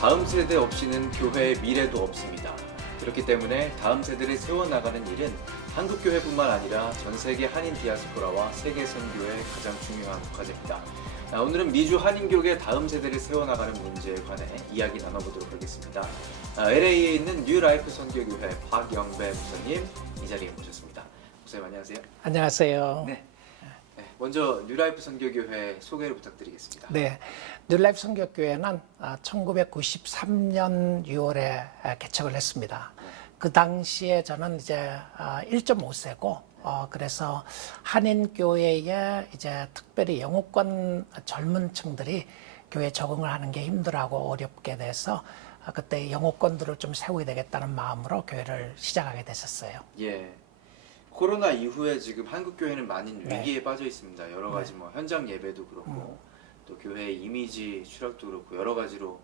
다음 세대 없이는 교회의 미래도 없습니다. 그렇기 때문에 다음 세대를 세워나가는 일은 한국교회뿐만 아니라 전 세계 한인 디아스포라와 세계 선교의 가장 중요한 과제입니다. 오늘은 미주 한인교계 다음 세대를 세워나가는 문제에 관해 이야기 나눠보도록 하겠습니다. LA에 있는 뉴라이프 선교교회 박영배 목사님 이 자리에 모셨습니다. 목사님 안녕하세요. 안녕하세요. 네. 먼저 뉴라이프 선교교회 소개를 부탁드리겠습니다. 네, 뉴라이프 선교교회는 1993년 6월에 개척을 했습니다. 그 당시에 저는 이제 1.5세고 그래서 한인교회에 이제 특별히 영어권 젊은 층들이 교회에 적응을 하는 게 힘들어하고 어렵게 돼서 그때 영어권들을 좀 세워야 되겠다는 마음으로 교회를 시작하게 됐었어요. 예. 코로나 이후에 지금 한국 교회는 많은 위기에 빠져 있습니다. 여러 가지 뭐 현장 예배도 그렇고 또 교회의 이미지 추락도 그렇고 여러 가지로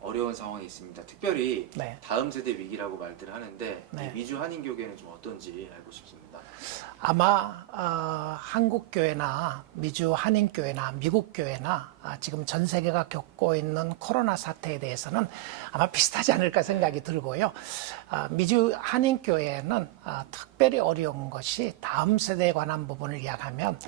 어려운 상황이 있습니다. 특별히 다음 세대 위기라고 말들을 하는데 이 미주 한인교계는 좀 어떤지 알고 싶습니다. 아마 한국교회나 미주 한인교회나 미국교회나 지금 전 세계가 겪고 있는 코로나 사태에 대해서는 아마 비슷하지 않을까 생각이 들고요. 미주 한인교회는 특별히 어려운 것이 다음 세대에 관한 부분을 이야기하면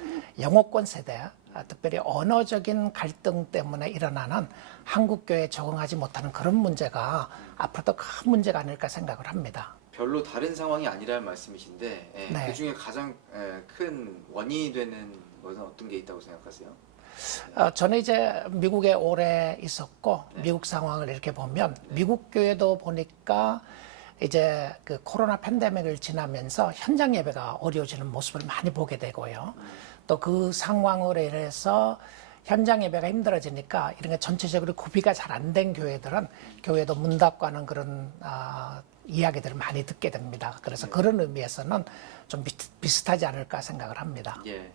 영어권 세대, 특별히 언어적인 갈등 때문에 일어나는 한국교회에 적응하지 못하는 그런 문제가 앞으로도 큰 문제가 아닐까 생각을 합니다. 별로 다른 상황이 아니라는 말씀이신데 그 중에 가장 큰 원인이 되는 것은 어떤 게 있다고 생각하세요? 저는 이제 미국에 오래 있었고 미국 상황을 이렇게 보면 미국 교회도 보니까 이제 그 코로나 팬데믹을 지나면서 현장 예배가 어려워지는 모습을 많이 보게 되고요. 또 그 상황으로 인해서 현장 예배가 힘들어지니까 이런 게 전체적으로 구비가 잘 안 된 교회들은 교회도 문 닫고 하는 그런 이야기들을 많이 듣게 됩니다. 그래서 그런 의미에서는 좀 비슷하지 않을까 생각을 합니다. 예.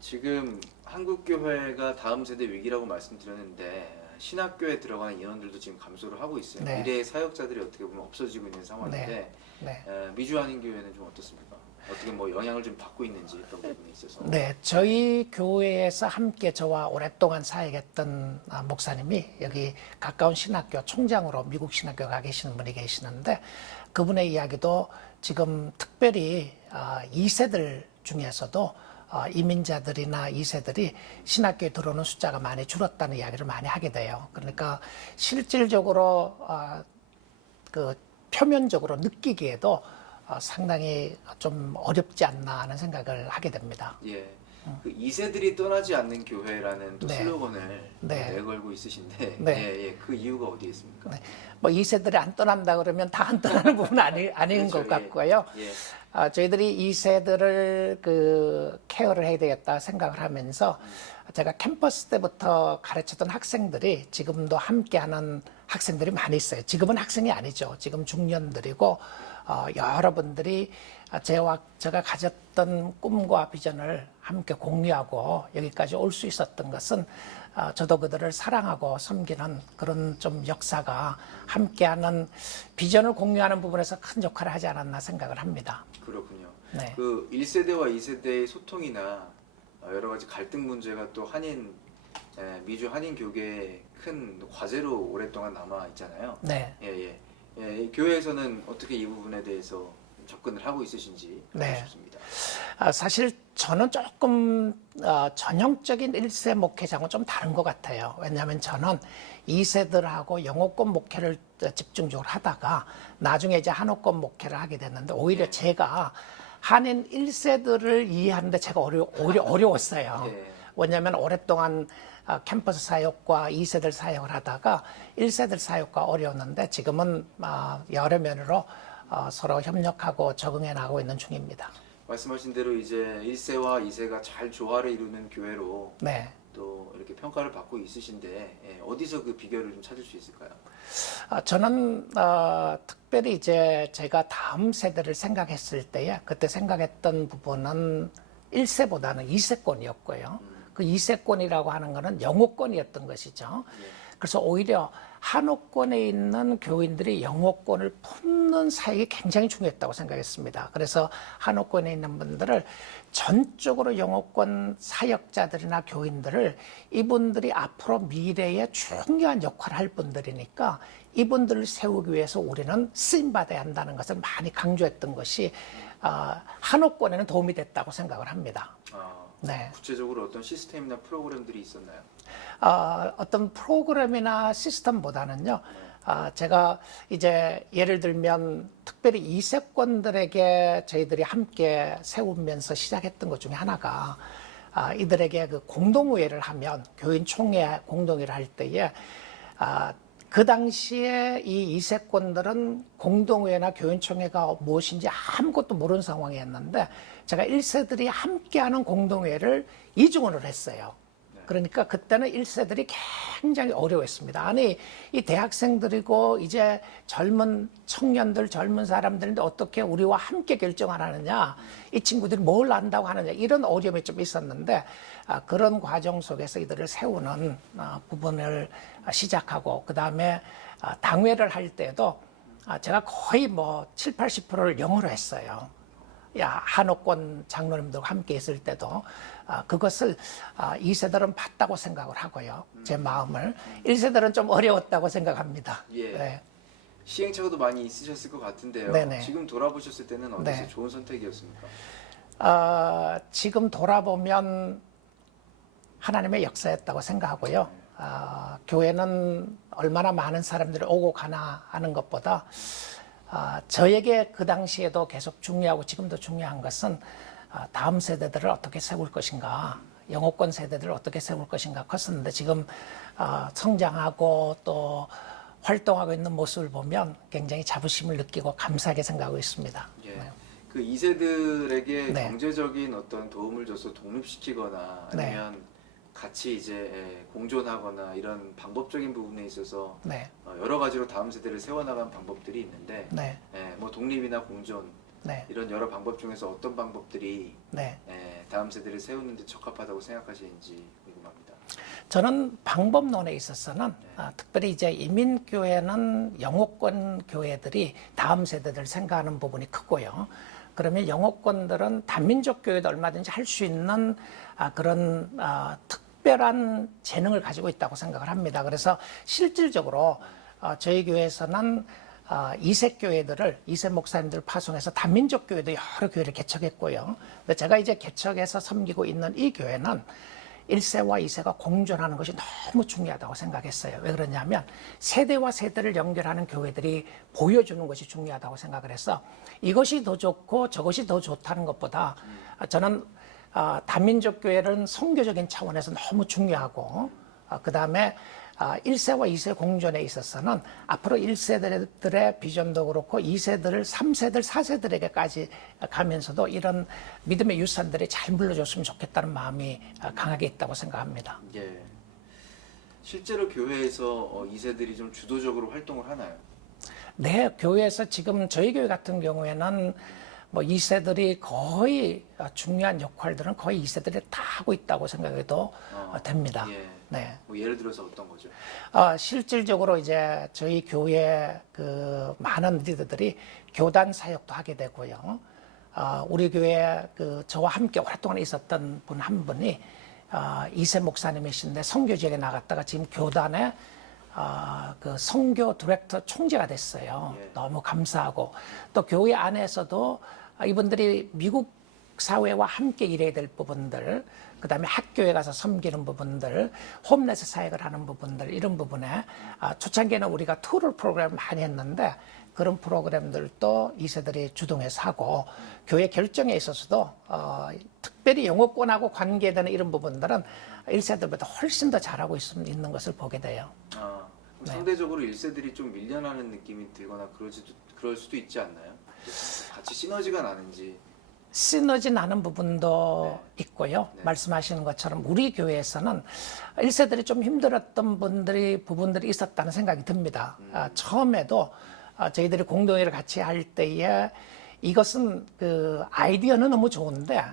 지금 한국교회가 다음 세대 위기라고 말씀드렸는데 신학교에 들어가는 인원들도 지금 감소를 하고 있어요. 미래의 사역자들이 어떻게 보면 없어지고 있는 상황인데 미주 한인교회는 좀 어떻습니까? 어떻게 뭐 영향을 좀 받고 있는지 그런 부분에 있어서. 네, 저희 교회에서 함께 저와 오랫동안 사역했던 목사님이 여기 가까운 신학교 총장으로 미국 신학교 가 계시는 분이 계시는데 그분의 이야기도 지금 특별히 2세들 중에서도 이민자들이나 2세들이 신학교에 들어오는 숫자가 많이 줄었다는 이야기를 많이 하게 돼요. 그러니까 실질적으로 그 표면적으로 느끼기에도 상당히 좀 어렵지 않나 하는 생각을 하게 됩니다. 예. 그 2세들이 떠나지 않는 교회라는 또 슬로건을 내걸고 있으신데 그 이유가 어디에 있습니까? 뭐 2세들이 안 떠난다 그러면 다 안 떠나는 부분은 아닌 그렇죠, 것 같고요. 저희들이 2세들을 그 케어를 해야 되겠다 생각을 하면서 제가 캠퍼스 때부터 가르쳤던 학생들이 지금도 함께하는 학생들이 많이 있어요. 지금은 학생이 아니죠. 지금 중년들이고 여러분들이 제가 가졌던 꿈과 비전을 함께 공유하고 여기까지 올 수 있었던 것은 저도 그들을 사랑하고 섬기는 그런 좀 역사가 함께하는 비전을 공유하는 부분에서 큰 역할을 하지 않았나 생각을 합니다. 그렇군요. 그 1세대와 2세대의 소통이나 여러 가지 갈등 문제가 또 미주 한인 교계의 큰 과제로 오랫동안 남아 있잖아요. 교회에서는 어떻게 이 부분에 대해서 접근을 하고 있으신지 알고 싶습니다. 사실 저는 조금 전형적인 1세 목회자하고 좀 다른 것 같아요. 왜냐하면 저는 2세들하고 영어권 목회를 집중적으로 하다가 나중에 이제 한어권 목회를 하게 됐는데 오히려 제가 한인 1세들을 이해하는데 제가 오히려 어려웠어요. 왜냐하면 오랫동안 캠퍼스 사역과 2세들 사역을 하다가 1세들 사역과 어려웠는데 지금은 여러 면으로 서로 협력하고 적응해 나가고 있는 중입니다. 말씀하신 대로 이제 1세와 2세가 잘 조화를 이루는 교회로 또 이렇게 평가를 받고 있으신데 어디서 그 비결을 좀 찾을 수 있을까요? 저는 특별히 이제 제가 다음 세대를 생각했을 때에 그때 생각했던 부분은 1세보다는 2세권이었고요. 그 2세권이라고 하는 것은 영어권이었던 것이죠. 그래서 오히려 한옥권에 있는 교인들이 영어권을 품는 사역이 굉장히 중요했다고 생각했습니다. 그래서 한옥권에 있는 분들을 전적으로 영어권 사역자들이나 교인들을 이분들이 앞으로 미래에 중요한 역할을 할 분들이니까 이분들을 세우기 위해서 우리는 쓰임받아야 한다는 것을 많이 강조했던 것이 한옥권에는 도움이 됐다고 생각을 합니다. 네. 구체적으로 어떤 시스템이나 프로그램들이 있었나요? 어떤 프로그램이나 시스템보다는요, 제가 이제 예를 들면 특별히 이세권들에게 저희들이 함께 세우면서 시작했던 것 중에 하나가 이들에게 그 공동의회를 하면 교인 총회 공동회를 할 때에 그 당시에 이 이세권들은 공동회나 교인총회가 무엇인지 아무것도 모르는 상황이었는데 제가 1세들이 함께하는 공동회를 이중원을 했어요. 그러니까 그때는 1세들이 굉장히 어려웠습니다. 아니 이 대학생들이고 이제 젊은 청년들, 젊은 사람들인데 어떻게 우리와 함께 결정을 하느냐, 이 친구들이 뭘 안다고 하느냐, 이런 어려움이 좀 있었는데 그런 과정 속에서 이들을 세우는 부분을 시작하고, 그 다음에 당회를 할 때도 제가 거의 뭐 7, 80%를 영어로 했어요. 한옥권 장로님들과 함께 있을 때도 그것을 2세들은 봤다고 생각을 하고요. 제 마음을. 1세들은 좀 어려웠다고 생각합니다. 예. 네. 시행착오도 많이 있으셨을 것 같은데요. 네네. 지금 돌아보셨을 때는 어디서 네. 좋은 선택이었습니까? 지금 돌아보면 하나님의 역사였다고 생각하고요. 교회는 얼마나 많은 사람들이 오고 가나 하는 것보다 저에게 그 당시에도 계속 중요하고 지금도 중요한 것은 다음 세대들을 어떻게 세울 것인가, 영어권 세대들을 어떻게 세울 것인가 컸었는데 지금 성장하고 또 활동하고 있는 모습을 보면 굉장히 자부심을 느끼고 감사하게 생각하고 있습니다. 예. 네. 그 2세들에게 네. 경제적인 어떤 도움을 줘서 독립시키거나 아니면 같이 이제 공존하거나 이런 방법적인 부분에 있어서 네. 여러 가지로 다음 세대를 세워나가는 방법들이 있는데 네. 뭐 독립이나 공존 네. 이런 여러 방법 중에서 어떤 방법들이 네. 다음 세대를 세우는 데 적합하다고 생각하시는지 궁금합니다. 저는 방법론에 있어서는 특별히 이제 이민교회는 영어권 교회들이 다음 세대들 생각하는 부분이 크고요. 그러면 영어권들은 단민족 교회도 얼마든지 할 수 있는 그런 특별한 재능을 가지고 있다고 생각을 합니다. 그래서 실질적으로 저희 교회에서는 이세 교회들을, 이세 목사님들을 파송해서 단민족 교회도 여러 교회를 개척했고요. 근데 제가 이제 개척해서 섬기고 있는 이 교회는 1세와 2세가 공존하는 것이 너무 중요하다고 생각했어요. 왜 그러냐면 세대와 세대를 연결하는 교회들이 보여주는 것이 중요하다고 생각을 해서 이것이 더 좋고 저것이 더 좋다는 것보다 저는 단민족 교회는 선교적인 차원에서 너무 중요하고, 그 다음에 1세와 2세 공존에 있어서는 앞으로 1세들의 비전도 그렇고 2세들, 3세들, 4세들에게까지 가면서도 이런 믿음의 유산들이 잘 물러줬으면 좋겠다는 마음이 강하게 있다고 생각합니다. 예. 실제로 교회에서 2세들이 좀 주도적으로 활동을 하나요? 네, 교회에서 지금 저희 교회 같은 경우에는 뭐 2세들이 거의 중요한 역할들은 거의 2세들이 다 하고 있다고 생각해도 됩니다. 예. 네. 뭐 예를 들어서 어떤 거죠? 실질적으로 이제 저희 교회 그 많은 리더들이 교단 사역도 하게 되고요. 우리 교회 그 저와 함께 오랫동안 있었던 분 한 분이 이세 목사님이신데 선교 지역에 나갔다가 지금 교단에 그 선교 디렉터 총재가 됐어요. 예. 너무 감사하고 또 교회 안에서도 이분들이 미국 사회와 함께 일해야 될 부분들, 그 다음에 학교에 가서 섬기는 부분들, 홈레스 사역을 하는 부분들, 이런 부분에 초창기에는 우리가 투어 프로그램을 많이 했는데 그런 프로그램들도 2세들이 주동해서 하고 교회 결정에 있어서도 특별히 영어권하고 관계되는 이런 부분들은 1세들보다 훨씬 더 잘하고 있는 것을 보게 돼요. 그럼 상대적으로 1세들이 좀 밀려나는 느낌이 들거나 그럴 수도 있지 않나요? 같이 시너지가 나는지. 시너지 나는 부분도 있고요. 말씀하시는 것처럼 우리 교회에서는 1세들이 좀 힘들었던 부분들이 있었다는 생각이 듭니다. 처음에도 저희들이 공동회를 같이 할 때에 이것은 그 아이디어는 너무 좋은데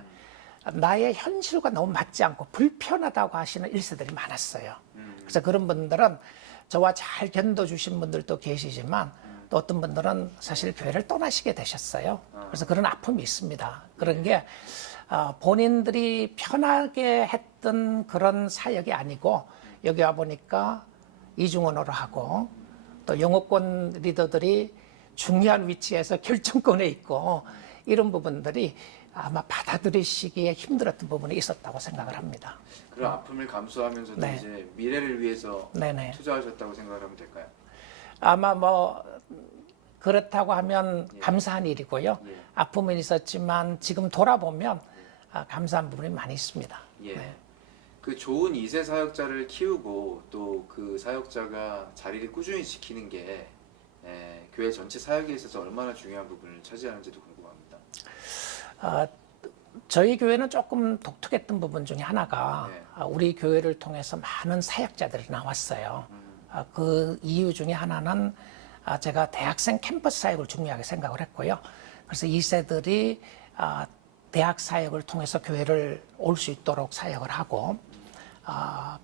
나의 현실과 너무 맞지 않고 불편하다고 하시는 1세들이 많았어요. 그래서 그런 분들은 저와 잘 견뎌주신 분들도 계시지만 또 어떤 분들은 사실 교회를 떠나시게 되셨어요. 그래서 그런 아픔이 있습니다. 그런 게 본인들이 편하게 했던 그런 사역이 아니고 여기 와 보니까 이중언어로 하고 또 영어권 리더들이 중요한 위치에서 결정권에 있고 이런 부분들이 아마 받아들이시기에 힘들었던 부분이 있었다고 생각을 합니다. 그런 아픔을 감수하면서도 네. 이제 미래를 위해서 네네. 투자하셨다고 생각을 하면 될까요? 아마 뭐 그렇다고 하면 감사한 일이고요. 예. 아픔은 있었지만 지금 돌아보면 감사한 부분이 많이 있습니다. 예. 네. 그 좋은 2세 사역자를 키우고 또 그 사역자가 자리를 꾸준히 지키는 게 교회 전체 사역에 있어서 얼마나 중요한 부분을 차지하는지도 궁금합니다. 저희 교회는 조금 독특했던 부분 중에 하나가 네. 우리 교회를 통해서 많은 사역자들이 나왔어요. 그 이유 중에 하나는 제가 대학생 캠퍼스 사역을 중요하게 생각을 했고요. 그래서 2세들이 대학 사역을 통해서 교회를 올 수 있도록 사역을 하고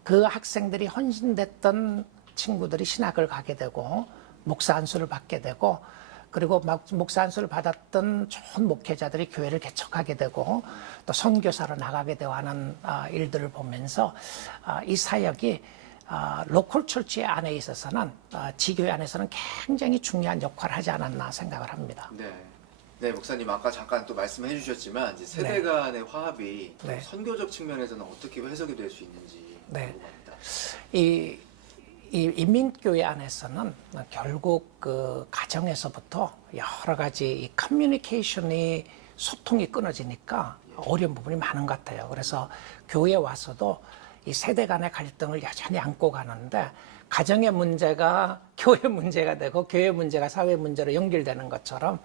그 학생들이 헌신됐던 친구들이 신학을 가게 되고 목사 안수를 받게 되고 그리고 목사 안수를 받았던 좋은 목회자들이 교회를 개척하게 되고 또 선교사로 나가게 되고 하는 일들을 보면서 이 사역이 로컬 철치 안에 있어서는 지교회 안에서는 굉장히 중요한 역할을 하지 않았나 생각을 합니다. 네. 네, 목사님 아까 잠깐 또 말씀해 주셨지만 이제 세대 간의 화합이 또 네. 선교적 측면에서는 어떻게 해석이 될 수 있는지 네. 궁금합니다. 이 인민교회 안에서는 결국 그 가정에서부터 여러 가지 이 커뮤니케이션이 소통이 끊어지니까 어려운 부분이 많은 것 같아요. 그래서 교회에 와서도 이 세대 간의 갈등을 여전히 안고 가는데 가정의 문제가 교회 문제가 되고 교회 문제가 사회 문제로 연결되는 것처럼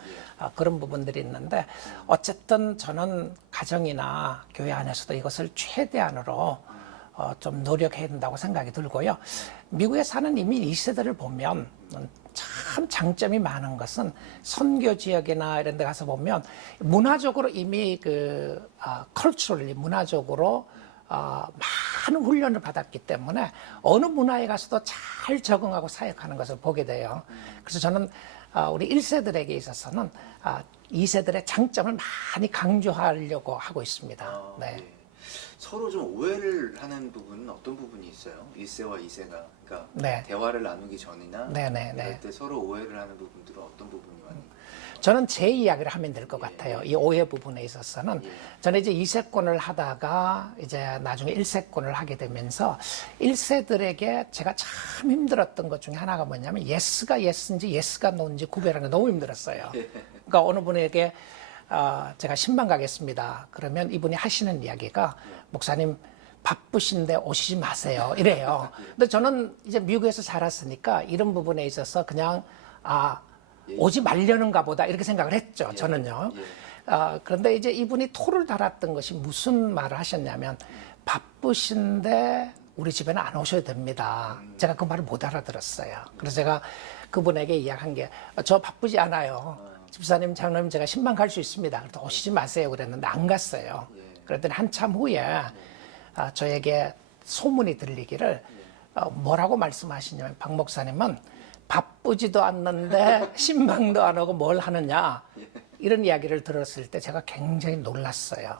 그런 부분들이 있는데 어쨌든 저는 가정이나 교회 안에서도 이것을 최대한으로 좀 노력해야 된다고 생각이 들고요. 미국에 사는 이민 2세대를 보면 참 장점이 많은 것은 선교 지역이나 이런 데 가서 보면 문화적으로 이미 컬처럴리 문화적으로 많은 훈련을 받았기 때문에 어느 문화에 가서도 잘 적응하고 사역하는 것을 보게 돼요. 그래서 저는 우리 1세들에게 있어서는 2세들의 장점을 많이 강조하려고 하고 있습니다. 네. 예. 서로 좀 오해를 하는 부분은 어떤 부분이 있어요? 1세와 2세가 그러니까 네. 대화를 나누기 전이나 네네네. 이럴 때 서로 오해를 하는 부분들은 어떤 부분이 많이? 저는 제 이야기를 하면 될 것 예. 같아요. 이 오해 부분에 있어서는 예. 저는 이제 2세권을 하다가 이제 나중에 1세권을 하게 되면서 1세들에게 제가 참 힘들었던 것 중에 하나가 뭐냐면 예스가 예스인지 예스가 노인지 구별하는 게 너무 힘들었어요. 그러니까 어느 분에게 제가 신방 가겠습니다. 그러면 이분이 하시는 이야기가 목사님 바쁘신데 오시지 마세요. 이래요. 근데 저는 이제 미국에서 자랐으니까 이런 부분에 있어서 그냥 오지 말려는가 보다 이렇게 생각을 했죠. 저는요. 그런데 이제 이분이 토를 달았던 것이 무슨 말을 하셨냐면 바쁘신데 우리 집에는 안 오셔도 됩니다. 제가 그 말을 못 알아들었어요. 그래서 제가 그분에게 이야기한 게 저 바쁘지 않아요. 집사님, 장로님 제가 신방 갈 수 있습니다. 그래서 오시지 마세요 그랬는데 안 갔어요. 그랬더니 한참 후에 저에게 소문이 들리기를 뭐라고 말씀하시냐면 박 목사님은 바쁘지도 않는데 신방도 안 오고 뭘 하느냐 이런 이야기를 들었을 때 제가 굉장히 놀랐어요.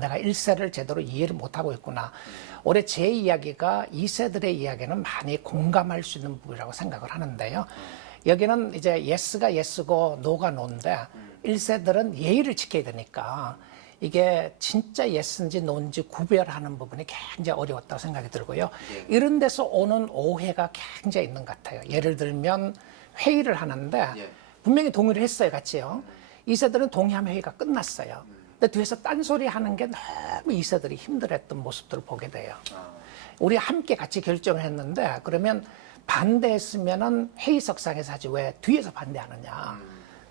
내가 1세를 제대로 이해를 못하고 있구나. 올해 제 이야기가 2세들의 이야기는 많이 공감할 수 있는 부분이라고 생각을 하는데요. 여기는 이제 예스가 예스고 노가 노인데 1세들은 예의를 지켜야 되니까 이게 진짜 예스인지 노인지 구별하는 부분이 굉장히 어려웠다고 생각이 들고요. 이런 데서 오는 오해가 굉장히 있는 것 같아요. 예를 들면 회의를 하는데 분명히 동의를 했어요, 같이요. 2세들은 동의하면 회의가 끝났어요. 근데 뒤에서 딴소리 하는 게 너무 2세들이 힘들었던 모습들을 보게 돼요. 우리 함께 같이 결정을 했는데 그러면 반대했으면은 회의석상에서 하지 왜 뒤에서 반대하느냐.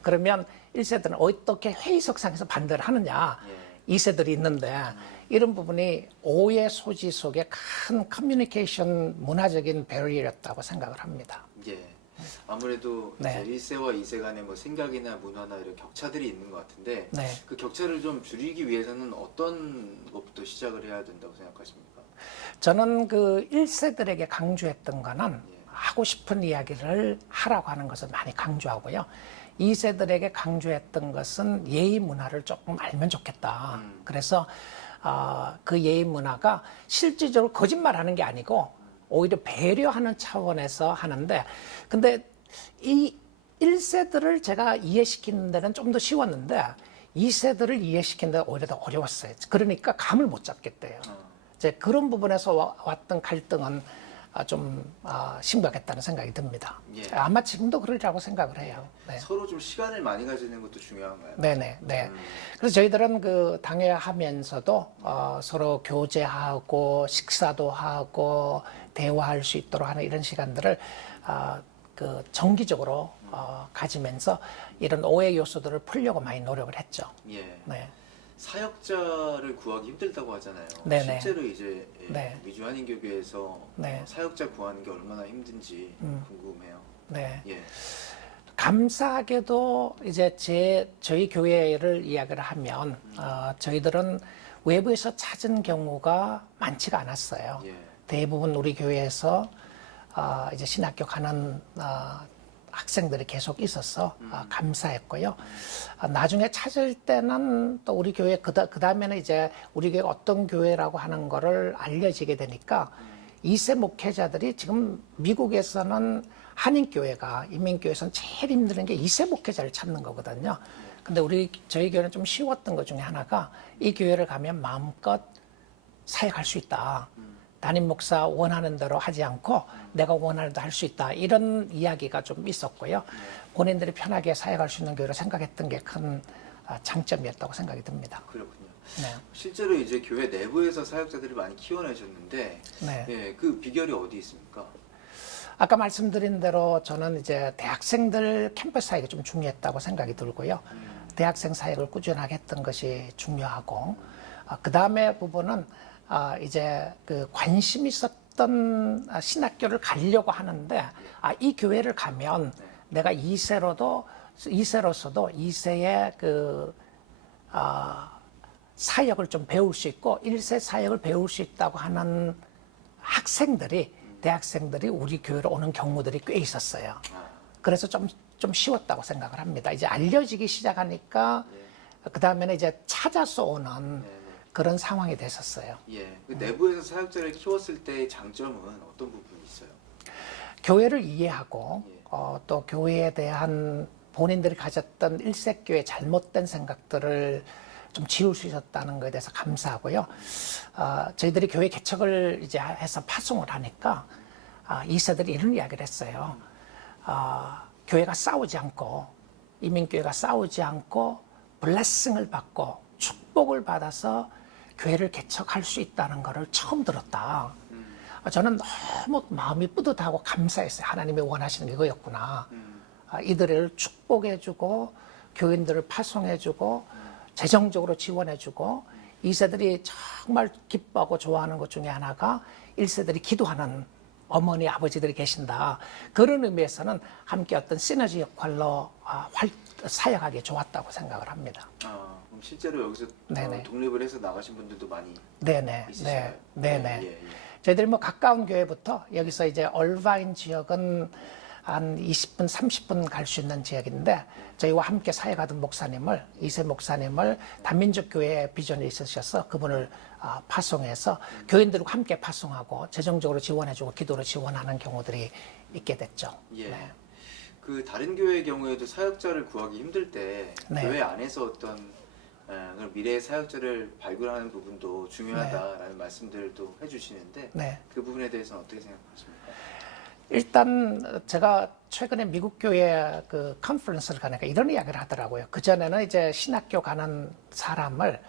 그러면 1세들은 어떻게 회의석상에서 반대를 하느냐. 2세들이 있는데 이런 부분이 오해 소지 속에 큰 커뮤니케이션 문화적인 배리였다고 생각을 합니다. 예. 아무래도 네. 이제 1세와 2세 간의 뭐 생각이나 문화나 이런 격차들이 있는 것 같은데 네. 그 격차를 좀 줄이기 위해서는 어떤 것부터 시작을 해야 된다고 생각하십니까? 저는 그 1세들에게 강조했던 거는 하고 싶은 이야기를 하라고 하는 것을 많이 강조하고요. 2세들에게 강조했던 것은 예의 문화를 조금 알면 좋겠다. 그래서 그 예의 문화가 실질적으로 거짓말하는 게 아니고 오히려 배려하는 차원에서 하는데, 근데 이 1세들을 제가 이해시키는 데는 좀 더 쉬웠는데 2세들을 이해시키는 데는 오히려 더 어려웠어요. 그러니까 감을 못 잡겠대요. 이제 그런 부분에서 왔던 갈등은 좀 심각했다는 생각이 듭니다. 예. 아마 지금도 그러리라고 생각을 해요. 네. 서로 좀 시간을 많이 가지는 것도 중요한가요? 네네, 네. 그래서 저희들은 그 당회하면서도 서로 교제하고 식사도 하고 대화할 수 있도록 하는 이런 시간들을 그 정기적으로 가지면서 이런 오해 요소들을 풀려고 많이 노력을 했죠. 예. 네. 사역자를 구하기 힘들다고 하잖아요. 네네. 실제로 이제 네. 미주 한인교회에서 네. 사역자 구하는 게 얼마나 힘든지 궁금해요. 네. 예. 감사하게도 이제 저희 교회를 이야기를 하면 저희들은 외부에서 찾은 경우가 많지가 않았어요. 예. 대부분 우리 교회에서 이제 신학교 가는 학생들이 계속 있어서 감사했고요. 나중에 찾을 때는 또 우리 교회 그다음에는 이제 우리 교회 어떤 교회라고 하는 거를 알려지게 되니까 2세 목회자들이 지금 미국에서는 한인교회가 이민교회에서는 제일 힘든 게 2세 목회자를 찾는 거거든요. 근데 저희 교회는 좀 쉬웠던 것 중에 하나가 이 교회를 가면 마음껏 사역할 수 있다. 담임 목사 원하는 대로 하지 않고 내가 원하는 대로 할 수 있다. 이런 이야기가 좀 있었고요. 본인들이 편하게 사역할 수 있는 교회로 생각했던 게 큰 장점이었다고 생각이 듭니다. 그렇군요. 네. 실제로 이제 교회 내부에서 사역자들이 많이 키워내셨는데, 네. 예, 그 비결이 어디 있습니까? 아까 말씀드린 대로 저는 이제 대학생들 캠퍼스 사역이 좀 중요했다고 생각이 들고요. 대학생 사역을 꾸준하게 했던 것이 중요하고, 그 다음에 부분은 이제 그 관심 있었던 신학교를 가려고 하는데, 이 교회를 가면 내가 2세로서도 2세의 그 사역을 좀 배울 수 있고 1세 사역을 배울 수 있다고 하는 대학생들이 우리 교회로 오는 경우들이 꽤 있었어요. 그래서 좀 쉬웠다고 생각을 합니다. 이제 알려지기 시작하니까 그 다음에는 이제 찾아서 오는 그런 상황이 됐었어요. 예, 그 내부에서 사역자를 키웠을 때의 장점은 어떤 부분이 있어요? 교회를 이해하고 또 교회에 대한 본인들이 가졌던 일색교의 잘못된 생각들을 좀 지울 수 있었다는 것에 대해서 감사하고요. 저희들이 교회 개척을 이제 해서 파송을 하니까 이세들이 이런 이야기를 했어요. 교회가 싸우지 않고 이민교회가 싸우지 않고 블레싱을 받고 축복을 받아서 교회를 개척할 수 있다는 것을 처음 들었다. 저는 너무 마음이 뿌듯하고 감사했어요. 하나님이 원하시는 이거였구나. 이들을 축복해주고 교인들을 파송해주고 재정적으로 지원해주고 2세들이 정말 기뻐하고 좋아하는 것 중에 하나가 1세들이 기도하는 어머니, 아버지들이 계신다. 그런 의미에서는 함께 어떤 시너지 역할로 사역하기 좋았다고 생각을 합니다. 그럼 실제로 여기서 네네. 독립을 해서 나가신 분들도 많이 네네. 있으신가요? 네네. 예, 예. 저희들이 뭐 가까운 교회부터 여기서 이제 얼바인 지역은 한 20분, 30분 갈 수 있는 지역인데 저희와 함께 사역하던 목사님을, 이세 목사님을 단민족 교회에 비전이 있으셔서 그분을 파송해서 교인들과 함께 파송하고 재정적으로 지원해주고 기도로 지원하는 경우들이 있게 됐죠. 예. 네. 그 다른 교회의 경우에도 사역자를 구하기 힘들 때 네. 교회 안에서 어떤 그런 미래의 사역자를 발굴하는 부분도 중요하다라는 말씀들도 해주시는데 네. 그 부분에 대해서는 어떻게 생각하십니까? 일단 제가 최근에 미국 교회 그 컨퍼런스를 가니까 이런 이야기를 하더라고요. 그 전에는 이제 신학교 가는 사람을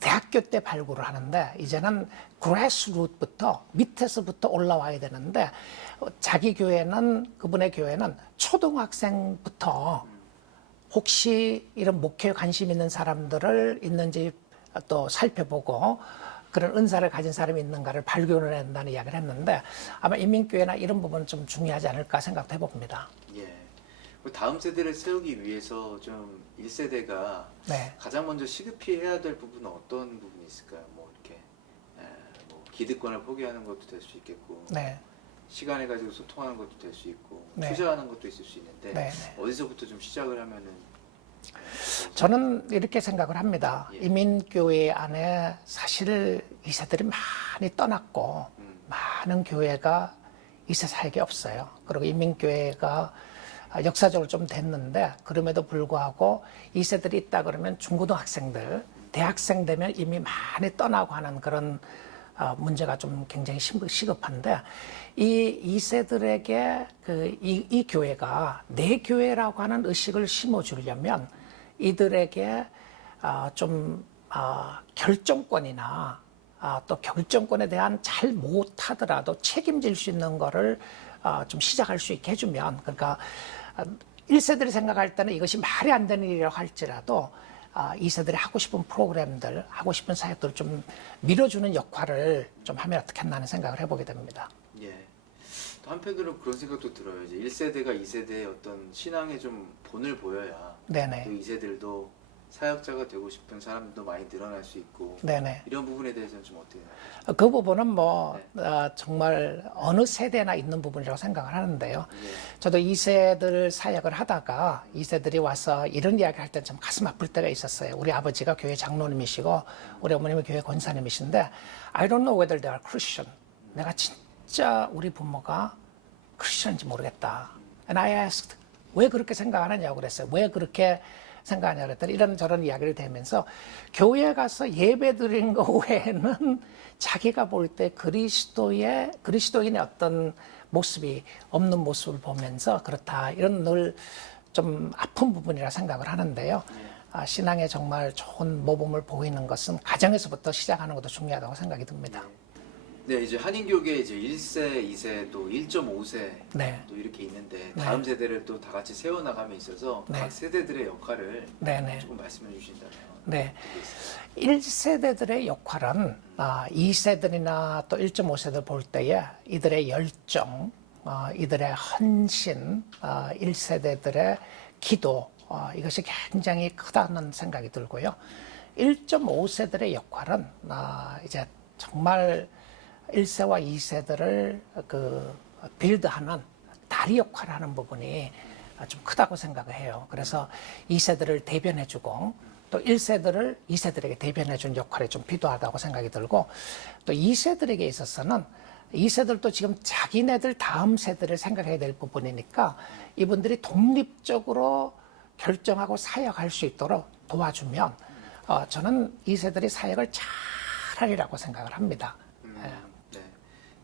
대학교 때 발굴을 하는데 이제는 그래스루트부터 밑에서부터 올라와야 되는데 자기 교회는 그분의 교회는 초등학생부터 혹시 이런 목회에 관심 있는 사람들을 있는지 또 살펴보고 그런 은사를 가진 사람이 있는가를 발견을 한다는 이야기를 했는데 아마 인민교회나 이런 부분은 좀 중요하지 않을까 생각도 해봅니다. 예. 그 다음 세대를 세우기 위해서 좀 1세대가 네. 가장 먼저 시급히 해야 될 부분은 어떤 부분이 있을까요? 뭐 이렇게 뭐 기득권을 포기하는 것도 될 수 있겠고 네. 시간을 가지고 소통하는 것도 될 수 있고 네. 투자하는 것도 있을 수 있는데 네. 어디서부터 좀 시작을 하면은 저는 이렇게 생각을 합니다. 예. 이민교회 안에 사실 2세들이 많이 떠났고 많은 교회가 2세 사역이 없어요. 그리고 이민교회가 역사적으로 좀 됐는데 그럼에도 불구하고 2세들이 있다 그러면 중고등학생들, 대학생 되면 이미 많이 떠나고 하는 그런 문제가 좀 굉장히 시급한데 이 2세들에게 이 교회가 내 교회라고 하는 의식을 심어주려면 이들에게 좀 결정권이나 또 결정권에 대한 잘 못하더라도 책임질 수 있는 거를 좀 시작할 수 있게 해주면 그러니까 1세들이 생각할 때는 이것이 말이 안 되는 일이라고 할지라도 2세들이 하고 싶은 프로그램들, 하고 싶은 사역들을 좀 밀어주는 역할을 좀 하면 어떻겠나 하는 생각을 해보게 됩니다. 예. 또 한편으로는 그런 생각도 들어요. 이제 1세대가 2세대의 어떤 신앙에 좀 본을 보여야 네네. 또 2세들도 사역자가 되고 싶은 사람도 많이 늘어날 수 있고 네네. 이런 부분에 대해서는 좀 어떻게 생각하세요? 그 부분은 뭐 정말 어느 세대나 있는 부분이라고 생각을 하는데요. 예. 저도 2세들 사역을 하다가 2세들이 와서 이런 이야기 할 때 좀 가슴 아플 때가 있었어요. 우리 아버지가 교회 장로님이시고 우리 어머님은 교회 권사님이신데 I don't know whether they are Christian. 내가 진짜 우리 부모가 크리스천인지 모르겠다. And I asked 왜 그렇게 생각하느냐고 그랬어요. 왜 그렇게 생각하냐 그랬더니 이런저런 이야기를 대면서 교회 가서 예배 드리는 거 외에는 자기가 볼 때 그리스도인의 어떤 모습이 없는 모습을 보면서 그렇다. 이런 늘 좀 아픈 부분이라 생각을 하는데요. 신앙에 정말 좋은 모범을 보이는 것은 가정에서부터 시작하는 것도 중요하다고 생각이 듭니다. 네, 이제 한인교계 이제 1세, 2세, 또 1.5세 네. 또 이렇게 있는데 다음 세대를 또 다 같이 세워나감에 있어서 네. 각 세대들의 역할을 네네. 조금 말씀해 주신다면 네. 어떻게 있을까요? 1세대들의 역할은 2세들이나 또 1.5세들 볼 때에 이들의 열정, 이들의 헌신, 1세대들의 기도 이것이 굉장히 크다는 생각이 들고요. 1.5세들의 역할은 이제 정말 1세와 2세들을 빌드하는 다리 역할을 하는 부분이 좀 크다고 생각을 해요. 그래서 2세들을 대변해주고 또 1세들을 2세들에게 대변해주는 역할이 좀 필요하다고 생각이 들고 또 2세들에게 있어서는 2세들도 지금 자기네들 다음 세대를 생각해야 될 부분이니까 이분들이 독립적으로 결정하고 사역할 수 있도록 도와주면 저는 2세들이 사역을 잘하리라고 생각을 합니다. 네.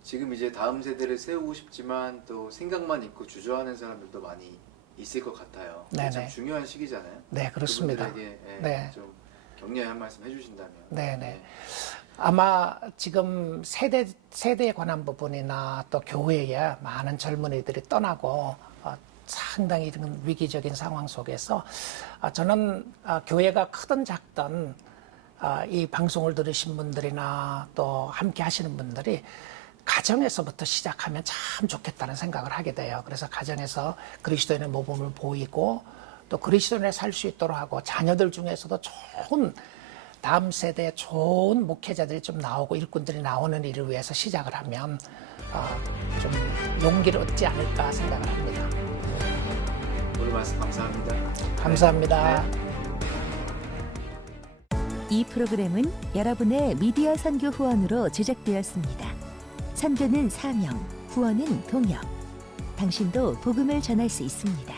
지금 이제 다음 세대를 세우고 싶지만 또 생각만 있고 주저하는 사람들도 많이 있을 것 같아요. 네네. 참 중요한 시기잖아요. 네, 그렇습니다. 그분들에게 네. 좀 격려의 한 말씀 해주신다면. 네네. 아마 지금 세대에 관한 부분이나 또 교회에 많은 젊은이들이 떠나고 상당히 이런 위기적인 상황 속에서 저는 교회가 크든 작든 이 방송을 들으신 분들이나 또 함께 하시는 분들이 가정에서부터 시작하면 참 좋겠다는 생각을 하게 돼요. 그래서 가정에서 그리스도인의 모범을 보이고 또 그리스도인에 살 수 있도록 하고 자녀들 중에서도 좋은 다음 세대에 좋은 목회자들이 좀 나오고 일꾼들이 나오는 일을 위해서 시작을 하면 좀 용기를 얻지 않을까 생각을 합니다. 오늘 말씀 감사합니다. 감사합니다. 네. 이 프로그램은 여러분의 미디어 선교 후원으로 제작되었습니다. 선교는 사명, 후원은 동역. 당신도 복음을 전할 수 있습니다.